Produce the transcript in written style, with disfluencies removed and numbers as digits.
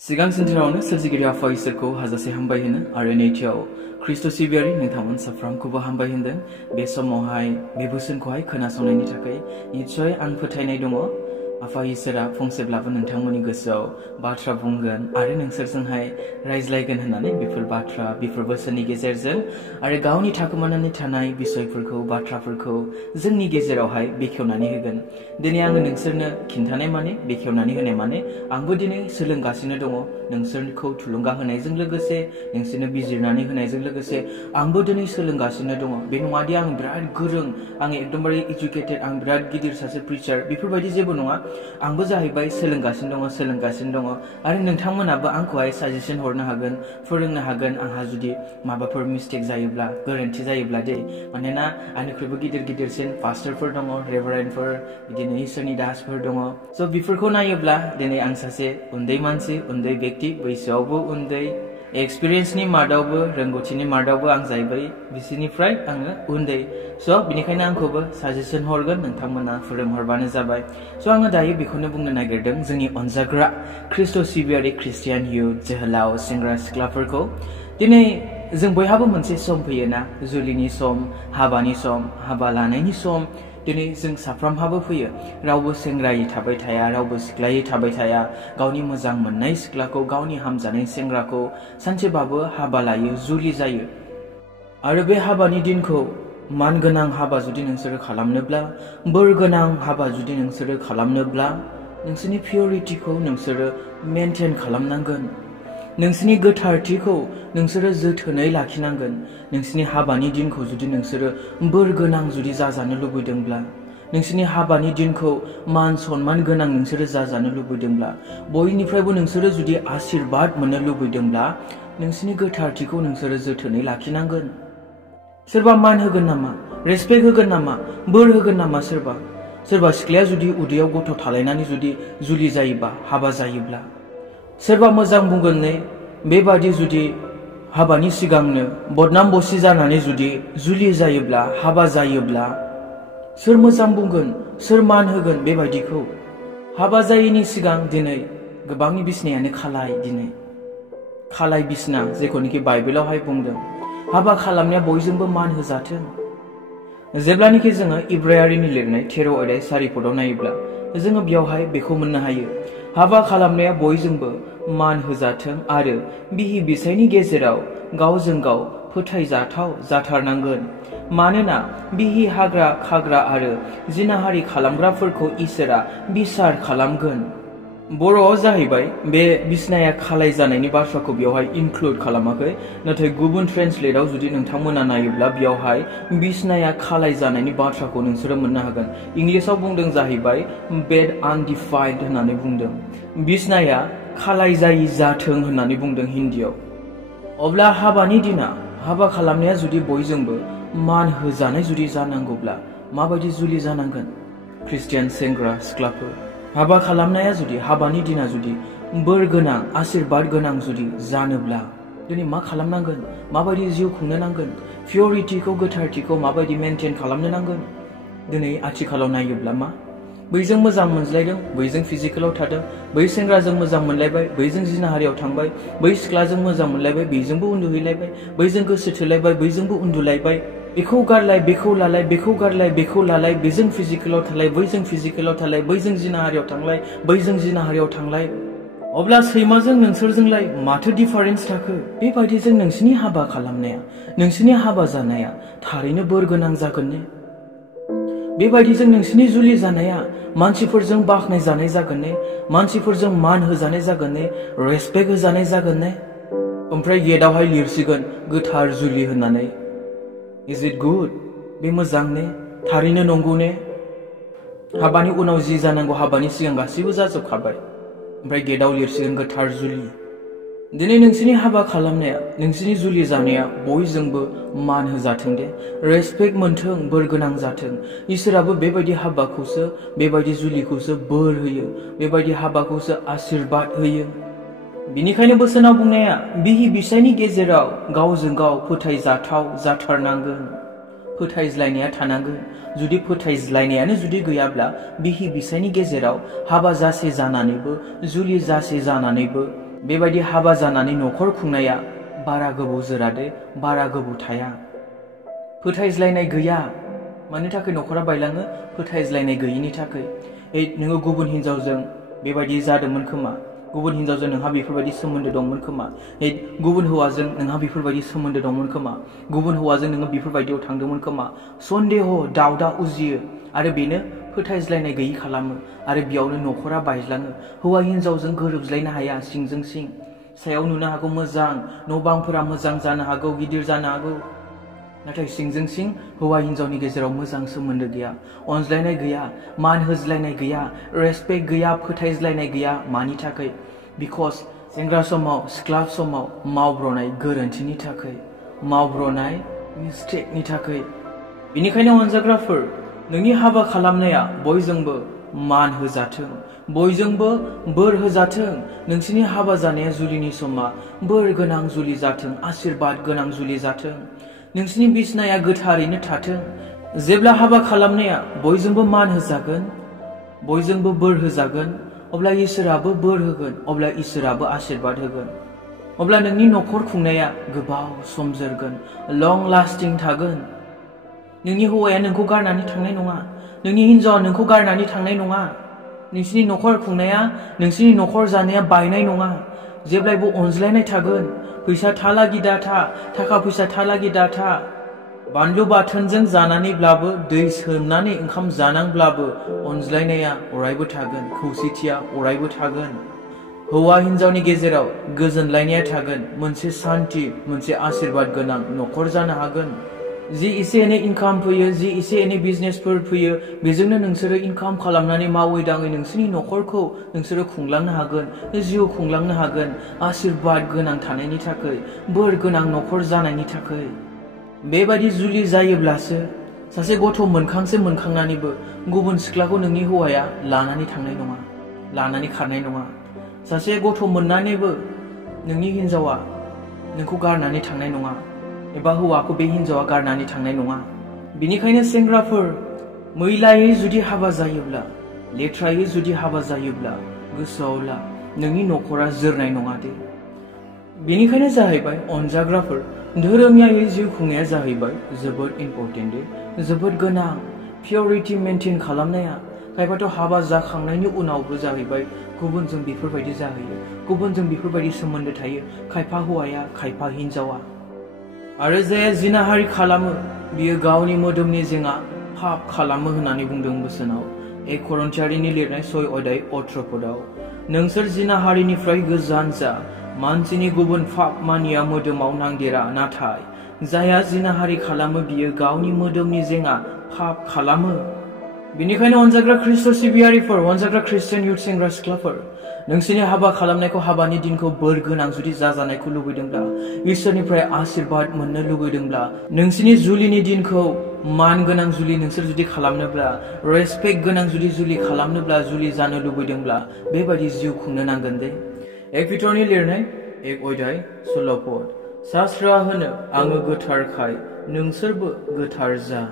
सिगां सेन्टारावनो सोरजिगिरि आफा इसोरखौ हाजासे हामबाय होनो आरो नैथियाव ख्रिस्ट' सिबियारि नोंथांमोन साफ्रोमखौबो हामबाय होनदों। बे समावहाय बे बोसोनखौहाय खोनासंनायनि थाखाय निस्सय आं फोथायनाय दङ आफा इसोरा फंसेब्लाबो नोंथांमोननि गोसोआव बाथ्रा बुंगोन आरो नोंसोरजोंहाय रायज्लायगोन होननानै बेफोर बाथ्रा बेफोर बोसोननि गेजेरजों आरो गावनि थाखोमानानै थानाय बिसयफोरखौ बाथ्राफोरखौ जोंनि गेजेरावहाय बेखेवनानै होगोन। दिनै आङो नोंसोरनो खिन्थानाय माने बेखेवनानै होनाय माने आंबो दिनै सोलोंगासिनो दङ। नोंसोरखौ थुलुंगा होनायजों लोगोसे नोंसोरनो बिजिरनानै होनायजों लोगोसे आंबो दिनै सोलोंगासिनो दङ। बे नङादि आं बिराद गोरों, आं एकदमबारे इडुकेटेड, आं बिराद गिदिर सासे प्रिचार, बेफोरबायदि जेबो नङा। आंबो जाहैबाय सोलोंगासिनो दङ आरो नोंथांमोनाबो आंखौहाय साजेसन हरनो हागोन, फोरोंनो हागोन आंहा जुदि माबाफोर मिस्टेक जायोब्ला, गोरोन्थि जायोब्ला दे। मानोना आंनिख्रुइबो गिदिर गिदिरसिन पास्टरफोर दङ, रेभारेन्डफोर, बिदिनो इसोरनि दासफोर दङ। स' बेफोरखौ नायोब्ला दिनै आं सासे उन्दै मानसि, उन्दै व्यक्ति, बैसोआवबो उन्दै, एक्सपिरियेन्सनि मादावबो, रोंगौथिनि मादावबो आं जाहैबाय बिसोरनिफ्राय आङो उन्दै। स' बिनिखायनो आंखौबो साजेसन हरगोन, नोंथांमोना फोरोंहरबानो जाबाय। स' आङो दायो बेखौनो बुंनो नागिरदों जोंनि अनजाग्रा ख्रिस्ट' सिबियारि ख्रिस्टियान इयुथ, जोहोलाव, सेंग्रा सिख्लाफोरखौ। दिनै जों बयहाबो मोनसे सम फैयोना, जुलिनि सम, हाबानि सम, हाबा लानायनि सम। दिनै जों साफ्रोमहाबो फैयो। रावबो सेंग्रायै थाबाय थाया, रावबो सिख्लायै थाबाय थाया। गावनि मोजां मोननाय सिख्लाखौ, गावनि हामजानाय सेंग्राखौ सानसेबाबो हाबा लायो, जुलि जायो। आरो बे हाबानि दिनखौ मानगोनां हाबा जुदि नोंसोरो खालामनोब्ला, बोर गोनां हाबा जुदि नोंसोरो खालामनोब्ला, नोंसोरनि पिउरिटिखौ नोंसोरो मेनटेन खालामनांगोन। नोंसोरनि गोथारथिखौ नोंसोरो जोथोनै लाखिनांगोन। नोंसोरनि हाबानि दिनखौ जुदि नोंसोरो बोर गोनां जुदि जाजानो लुबैदोंब्ला, नोंसोरनि हाबानि दिनखौ मान सनमान गोनां नोंसोरो जाजानो लुबैदोंब्ला, बयनिफ्रायबो नोंसोरो जुदि आशीर्बाद मोननो लुबैदोंब्ला, नोंसोरनि गोथारथिखौ नोंसोरो जोथोनै लाखिनांगोन। सोरबा मान होगोन नामा? रेसपेक्ट होगोन नामा? बोर होगोन नामा? सोरबा सिख्लाया जुदि उदैयाव गथ' थालायनानै जुदि जुलि जायोबा, हाबा जायोब्ला, सोरबा मोजां बुंगोन ने? बेबादि जुदि हाबानि सिगांनो बदनाम बसि जानानै जुदि जुलि जायोब्ला, हाबा जायोब्ला, सोर मोजां बुंगोन, सोर मान होगोन बेबायदिखौ? हाबा जायैनि सिगां दिनै गोबांनि बिसनायानो खालाय, दिनै खालाय बिसना, जेखौनोखि बाइबेलावहाय बुंदों। हाबा खालामनाया बयजोंबो मान होजाथों। जेब्लानोखि जोङो इब्रायारिनि लिरनाय 13 अध्याय 4 पदआव नायोब्ला जोङो बेयावहाय बेखौ मोननो हायो। हाबा खालामनाया बयजोंबो मान होजाथों आरो बिहि बिसायनि गेजेराव गावजों गाव फोथायजाथाव जाथारनांगोन। मानोना बिहि हाग्रा खाग्रा आरो जिनाहारि खालामग्राफोरखौ इसोरा बिसार खालामगोन। बर'आव जाहैबाय बे बिसनाया खालाय जानायनि बाथ्राखौ बेवहाय इनक्लुड खालामाखै, नाथाय गुबुन ट्रेन्सलेटआव जुदि नोंथांमोना नायोब्ला बेयावहाय बिसनाया खालाय जानायनि बाथ्राखौ नोंसोरो मोननो हागोन। इंलिसाव बुंदों जाहैबाय बेड आनडिफाइल्ड होननानै बुंदों। बिसनाया खालाय जायि जाथों होननानै बुंदों हिन्दीयाव। अब्ला हाबानि दिना, हाबा खालामनाया जुदि बयजोंबो मान होजानाय जुदि जानांगौब्ला माबायदि जुलि जानांगोन? ख्रिस्टियान सेंग्रा सिख्लाफोर, हाबा खालामनाया जुदि, हाबानि दिना जुदि बोर गोनां, आशीर्बाद गोनां जुदि जानोब्ला दिनै मा खालामनांगोन? माबायदि जिउ खुंनो नांगोन? पिउरिटिखौ, गोथारथिखौ माबायदि मेनटेन खालामनो नांगोन? दिनै आथिखालाव नायोब्ला मा? बैजों मोजां मोनज्लायदों, बैजों फिजिकेलाव थादों, बै सेंग्राजों मोजां मोनलायबाय, बैजों जिनाहारियाव थांबाय, बै सिख्लाजों मोजां मोनलायबाय, बैजोंबो उन्दुहैलायबाय, बैजों गोसो थोलायबाय, बैजोंबो उन्दुलायबाय, बेखौ गारलाय, बेखौ लालाय, बेखौ गारलाय, बेखौ लालाय, बेजों फिजिकेलाव थालाय, बैजों फिजिकेलाव थालाय, बैजों जिनाहारियाव थांलाय, बैजों जिनाहारियाव थांलाय। अब्ला सैमाजों नोंसोरजोंलाय माथो डिफारेन्स थाखो? बेबायदिजों नोंसिनि हाबा खालामनाया, नोंसिनि हाबा जानाया थारैनो बोर गोनां जागोन ने? बेबायदिजों नोंसिनि जुलि जानाया मानसिफोरजों बाख्नाय जानाय जागोन ने? मानसिफोरजों मान होजानाय जागोन ने? रेसपेक्ट होजानाय जागोन ने? ओमफ्राय गेटआवहाय लिरसिगोन गोथार जुलि होननानै। इज इट गुड? बे मोजां ने? थारैनो नंगौ ने? हाबानि उनाव जि जानांगौ हाबानि सिगां गासैबो जाजोबखाबाय, ओमफ्राय गेटआव लिरसिगोन गोथार जुलि। दिनै नोंसिनि हाबा खालामनाया, नोंसिनि जुलि जानाया बयजोंबो मान होजाथों दे, रेसपेक्ट मोनथों, बोर गोनां जाथों। इसोराबो बेबायदि हाबाखौसो, बेबायदि जुलिखौसो बोर होयो, बेबायदि हाबाखौसो आशीर्बाद होयो। बिनिखायनो बोसोनाव बुंनाया बिहि बिसायनि गेजेराव गावजों गाव फोथायजाथाव जाथारनांगोन। फोथायज्लायनाया थानांगोन। जुदि फोथायज्लायनायानो जुदि गैयाब्ला बिहि बिसायनि गेजेराव हाबा जासे जानानैबो, जुलि जासे जानानैबो बेबायदि हाबा जानानै न'खर खुंनाया बारा गोबाव जोरादे, बारा गोबाव थाया। फोथायज्लायनाय गैया। मानि थाखाय न'खरा बायलाङो? फोथायज्लायनाय गैयिनि थाखाय। नोङो गुबुन हिनजावजों बेबायदि जादोंमोन खोमा, गुबुन हिनजावजों नोंहा बेफोरबायदि सोमोन्दो दंमोन खोमा, गुबुन हौवाजों नोंहा बेफोरबायदि सोमोन्दो दंमोन खोमा, गुबुन हौवाजों नोङो बेफोरबायदियाव थांदोंमोन खोमा। सन्देह, दाउटआ उजियो आरो बेनो फोथायज्लायनाय गैयि खालामो आरो बेयावनो न'खरा बायज्लाङो। हौवा हिनजावजों गोरोबज्लायनो हाया सिंजों सिं। सायाव नुनो हागौ मोजां, न' बांफोरा मोजां जानो हागौ, गिदिर जानो हागौ, नाथाय सिंजों सिं हौवा हिनजावनि गेजेराव मोजां सोमोन्दो गैया, अनज्लायनाय गैया, मान होज्लायनाय गैया, रेसपेक्ट गैया, फोथायज्लायनाय गैया। मानि थाखाय? बिकज सेंग्रा समाव, सिख्ला समाव मावब्रनाय गोरोन्थिनि थाखाय, मावब्रनाय मिस्टेकनि थाखाय। बेनिखायनो अनजाग्राफोर, नोंनि हाबा खालामनाया बयजोंबो मान होजाथों, बयजोंबो बोर होजाथों। नोंसिनि हाबा जानाया जुलिनि समा बोर गोनां जुलि जाथों, आशीर्बाद गोनां जुलि जाथों। नोंसिनि बिसनाया गोथारैनो थाथों। जेब्ला हाबा खालामनाया बयजोंबो मान होजागोन, बयजोंबो बोर होजागोन, अब्ला इसोराबो बोर होगोन, अब्ला इसोराबो आशीर्बाद होगोन। अब्ला नोंनि न'खर खुंनाया गोबाव सम जोरगोन, लं लास्टिं थागोन। नोंनि हौवाया नोंखौ गारनानै थांनाय नङा, नोंनि हिनजावा नोंखौ गारनानै थांनाय नङा। नोंसिनि न'खर खुंनाया, नोंसिनि न'खर जानाया बायनाय नङा। जेब्लायबो अनज्लायनाय थागोन। फैसा थालागि दाथा, थाखा फैसा थालागि दाथा। बानलु बाथोनजों जानानैब्लाबो, दै सोमनानै ओंखाम जानांब्लाबो अनज्लायनाया अरायबो थागोन, खौसेथिया अरायबो थागोन। हौवा हिनजावनि गेजेराव गोजोनलायनाया थागोन, मोनसे सान्थि, मोनसे आशीर्बाद गोनां न'खर जानो हागोन। जि एसे एनै इनकाम फैयो, जि एसे एनै बिजनेसफोर फैयो, बेजोंनो नोंसोरो इनकाम खालामनानै मावै दाङै नोंसोरनि न'खरखौ नोंसोरो खुंलांनो हागोन, जिउ खुंलांनो हागोन। आशीर्बाद गोनां थानायनि थाखाय, बोर गोनां न'खर जानायनि थाखाय। बेबायदि जुलि जायोब्लासो सासे गथ' मोनखांनानैबो गुबुन सिख्लाखौ नोंनि हौवाया लानानै थांनाय नङा, लानानै खारनाय नङा। सासे गथ' मोननानैबो नोंनि हिनजावा नोंखौ गारनानै थांनाय नङा, एबा हौवाखौ बे हिनजावा गारनानै थांनाय नङा। बेनिखायनो सेंग्राफोर, मैलायै जुदि हाबा जायोब्ला, लेथ्रायै जुदि हाबा जायोब्ला गोसोआव ला, नोंनि न'खरा जोरनाय नङा दे। बेनिखायनो जाहैबाय अनजाग्राफोर, धोरोमियायै जिउ खुंनाया जाहैबाय जोबोद इम्परटेन्ट दे, जोबोद गोनां। पिउरिटि मेनटेन खालामनाया। खायफाथ' हाबा जाखांनायनि उनावबो जाहैबाय गुबुनजों बेफोरबायदि जाहैयो, गुबुनजों बेफोरबायदि सोमोन्दो थायो, खायफा हौवाया, खायफा हिनजावा। आरो जाया जिनाहारि खालामो, बियो गावनि मोदोमनि जेंना पाप खालामो होननानै बुंदों बोसोनाव। 1 करिन्थियारिनि लिरनाय 6:18 नोंसोर जिनाहारिनिफ्राय गोजान जा, मानसिनि गुबुन पाप मानिया मोदोमाव नांदेरा, नाथाय जाया जिनाहारि खालामो बियो गावनि मोदोमनि जेंना पाप खालामो। बेनिखायनो अनजाग्रा ख्रिस्ट' सिबियारिफोर, अनजाग्रा ख्रिस्टियान इउथ सेंग्रा सिख्लाफोर, नोंसोरनि हाबा खालामनायखौ, हाबानि दिनखौ बोर गोनां जुदि जाजानायखौ लुबैदोंब्ला, इसोरनिफ्राय आशीर्बाद मोननो लुबैदोंब्ला, नोंसोरनि जुलिनि दिनखौ मान गोनां जुलि नोंसोर जुदि खालामनोब्ला, रेसपेक्ट गोनां जुलि खालामनोब्ला, जुलि जानो लुबैदोंब्ला बेबायदि जिउ खुंनो नांगोन दे। 1 पिटरनि लिरनाय 1:16 शास्त्रआ होनो, आङो गोथारखाय नोंसोरबो गोथार जा।